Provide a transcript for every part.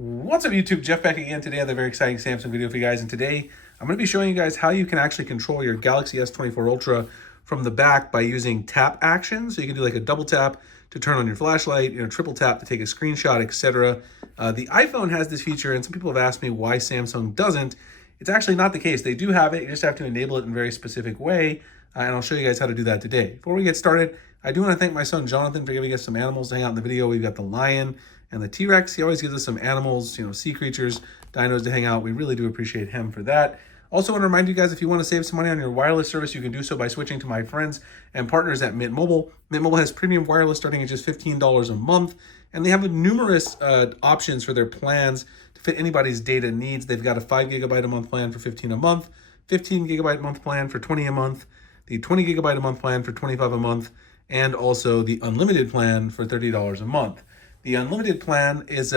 What's up YouTube, Jeff back again. Today I have a very exciting Samsung video for you guys, and today I'm going to be showing you guys how you can actually control your Galaxy S24 Ultra from the back by using tap action. So you can do like a double tap to turn on your flashlight, triple tap to take a screenshot, etc. The iPhone has this feature, and some people have asked me why Samsung doesn't. It's actually not the case. They do have it, you just have to enable it in a very specific way, and I'll show you guys how to do that today. Before we get started, I do want to thank my son Jonathan for giving us some animals to hang out in the video. We've got the lion and the T-Rex. He always gives us some animals, sea creatures, dinos to hang out. We really do appreciate him for that. Also want to remind you guys, if you want to save some money on your wireless service, you can do so by switching to my friends and partners at Mint Mobile. Mint Mobile has premium wireless starting at just $15 a month, and they have numerous options for their plans to fit anybody's data needs. They've got a 5 gigabyte a month plan for $15 a month, 15 gigabyte a month plan for $20 a month, the 20 gigabyte a month plan for $25 a month, and also the unlimited plan for $30 a month. The unlimited plan is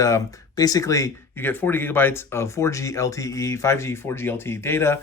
basically you get 40 gigabytes of 4G LTE, 5G, 4G LTE data.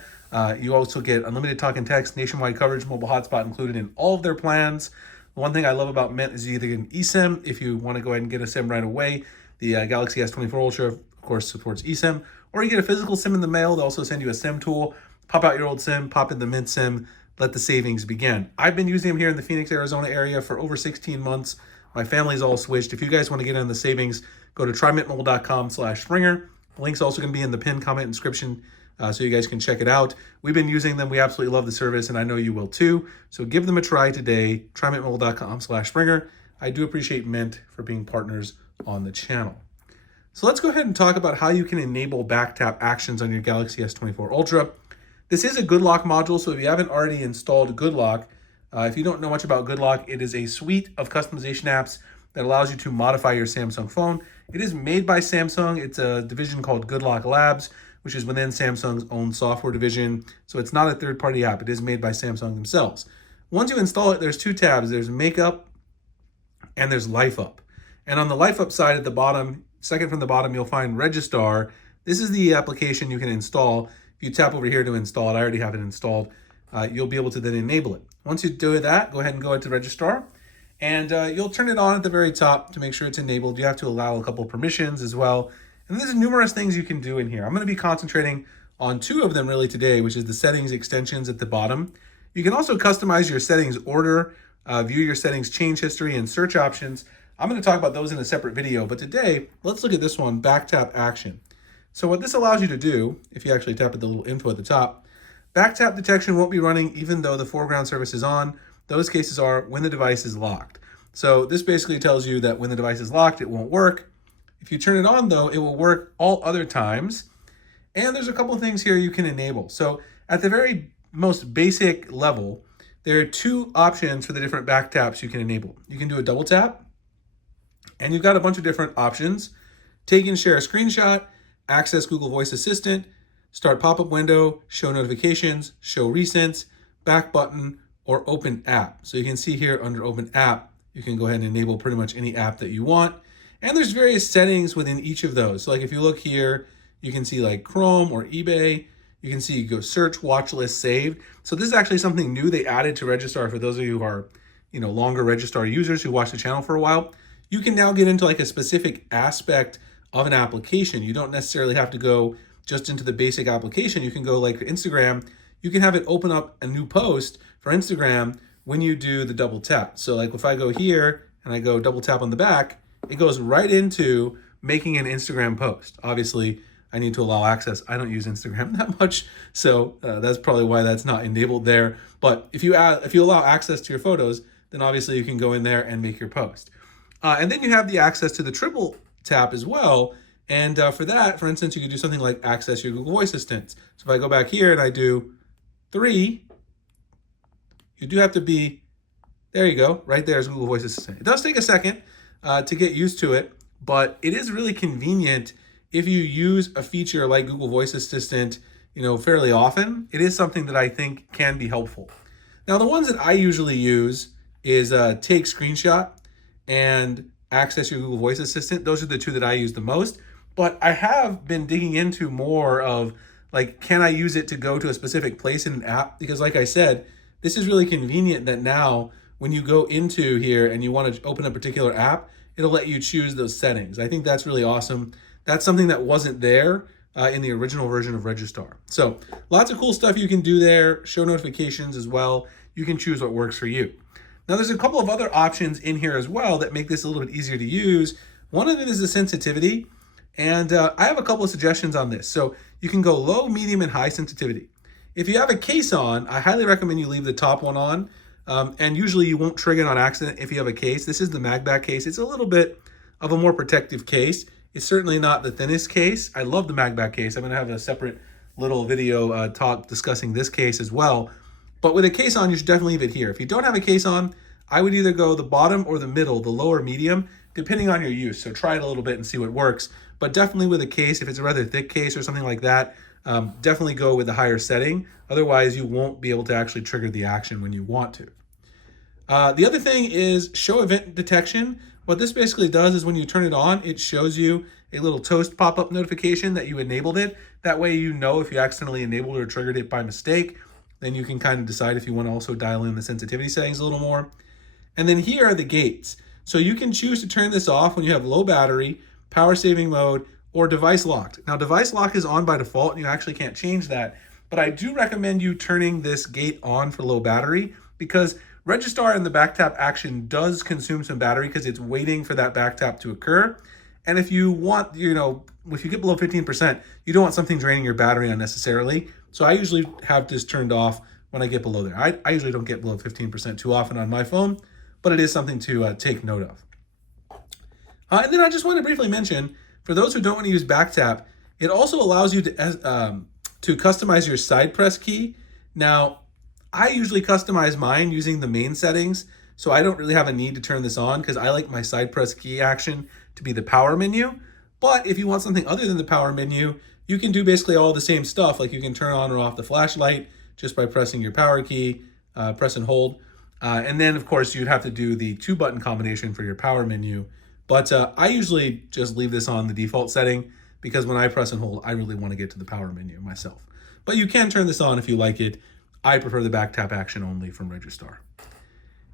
You also get unlimited talk and text, nationwide coverage, mobile hotspot included in all of their plans. The one thing I love about Mint is you either get an eSIM if you want to go ahead and get a SIM right away. The Galaxy S24 Ultra, of course, supports eSIM. Or you get a physical SIM in the mail. They'll also send you a SIM tool. Pop out your old SIM, pop in the Mint SIM, let the savings begin. I've been using them here in the Phoenix, Arizona area for over 16 months. My family's all switched. If you guys want to get in the savings, go to trymintmobile.com/Springer. The link's also going to be in the pinned comment description so you guys can check it out. We've been using them. We absolutely love the service, and I know you will too. So give them a try today, trymintmobile.com/Springer. I do appreciate Mint for being partners on the channel. So let's go ahead and talk about how you can enable back tap actions on your Galaxy S24 Ultra. This is a Good Lock module, so if you haven't already installed Good Lock, if you don't know much about Good Lock, it is a suite of customization apps that allows you to modify your Samsung phone. It is made by Samsung. It's a division called Good Lock Labs, which is within Samsung's own software division. So it's not a third-party app. It is made by Samsung themselves. Once you install it, there's two tabs. There's Makeup and there's Life Up. And on the Life Up side at the bottom, second from the bottom, you'll find Registar. This is the application you can install. If you tap over here to install it, I already have it installed. You'll be able to then enable it. Once you do that, go ahead and go into Registar, and you'll turn it on at the very top to make sure it's enabled. You have to allow a couple of permissions as well. And there's numerous things you can do in here. I'm going to be concentrating on two of them really today, which is the settings extensions at the bottom. You can also customize your settings order, view your settings change history, and search options. I'm going to talk about those in a separate video, but today, let's look at this one, back tap action. So what this allows you to do, if you actually tap at the little info at the top, back tap detection won't be running even though the foreground service is on. Those cases are when the device is locked. So this basically tells you that when the device is locked, it won't work. If you turn it on though, it will work all other times. And there's a couple of things here you can enable. So at the very most basic level, there are two options for the different back taps you can enable. You can do a double tap, and you've got a bunch of different options. Take and share a screenshot, access Google Voice Assistant, start pop-up window, show notifications, show recents, back button, or open app. So you can see here under open app, you can go ahead and enable pretty much any app that you want. And there's various settings within each of those. So like if you look here, you can see like Chrome or eBay. You can see you go search, watch list, saved. So this is actually something new they added to Registar for those of you who are, longer Registar users who watch the channel for a while. You can now get into like a specific aspect of an application. You don't necessarily have to go just into the basic application. You can go like Instagram, you can have it open up a new post for Instagram when you do the double tap. So like if I go here and I go double tap on the back, it goes right into making an Instagram post. Obviously, I need to allow access. I don't use Instagram that much, so that's probably why that's not enabled there. But if you allow access to your photos, then obviously you can go in there and make your post. And then you have the access to the triple tap as well. And for that, for instance, you could do something like access your Google Voice Assistant. So if I go back here and I do 3, you do have to be, there you go, right there is Google Voice Assistant. It does take a second to get used to it, but it is really convenient if you use a feature like Google Voice Assistant, fairly often. It is something that I think can be helpful. Now, the ones that I usually use is take screenshot and access your Google Voice Assistant. Those are the two that I use the most. But I have been digging into more of like, can I use it to go to a specific place in an app? Because like I said, this is really convenient that now when you go into here and you want to open a particular app, it'll let you choose those settings. I think that's really awesome. That's something that wasn't there in the original version of Registar. So lots of cool stuff you can do there. Show notifications as well. You can choose what works for you. Now there's a couple of other options in here as well that make this a little bit easier to use. One of them is the sensitivity. And I have a couple of suggestions on this. So you can go low, medium, and high sensitivity. If you have a case on, I highly recommend you leave the top one on. And usually you won't trigger it on accident if you have a case. This is the MagBack case. It's a little bit of a more protective case. It's certainly not the thinnest case. I love the MagBack case. I'm going to have a separate little video talk discussing this case as well. But with a case on, you should definitely leave it here. If you don't have a case on, I would either go the bottom or the middle, the low or medium, depending on your use. So try it a little bit and see what works. But definitely with a case, if it's a rather thick case or something like that, definitely go with the higher setting. Otherwise, you won't be able to actually trigger the action when you want to. The other thing is show event detection. What this basically does is when you turn it on, it shows you a little toast pop-up notification that you enabled it. That way you know if you accidentally enabled or triggered it by mistake. Then you can kind of decide if you want to also dial in the sensitivity settings a little more. And then here are the gates. So you can choose to turn this off when you have low battery, power saving mode, or device locked. Now device lock is on by default and you actually can't change that. But I do recommend you turning this gate on for low battery because Registar in the back tap action does consume some battery because it's waiting for that back tap to occur. And if you want, if you get below 15%, you don't want something draining your battery unnecessarily. So I usually have this turned off when I get below there. I usually don't get below 15% too often on my phone, but it is something to take note of. And then I just want to briefly mention, for those who don't want to use back tap, it also allows you to customize your side press key. Now, I usually customize mine using the main settings, so I don't really have a need to turn this on because I like my side press key action to be the power menu. But if you want something other than the power menu, you can do basically all the same stuff. Like you can turn on or off the flashlight just by pressing your power key, press and hold. And then of course you'd have to do the 2-button combination for your power menu. But I usually just leave this on the default setting because when I press and hold, I really want to get to the power menu myself. But you can turn this on if you like it. I prefer the back tap action only from Registar.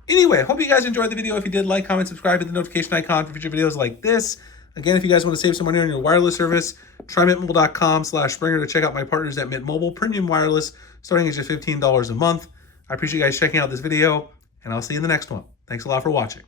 Anyway, I hope you guys enjoyed the video. If you did, like, comment, subscribe, hit the notification icon for future videos like this. Again, if you guys want to save some money on your wireless service, try mintmobile.com/Springer to check out my partners at Mint Mobile Premium Wireless, starting at just $15 a month. I appreciate you guys checking out this video, and I'll see you in the next one. Thanks a lot for watching.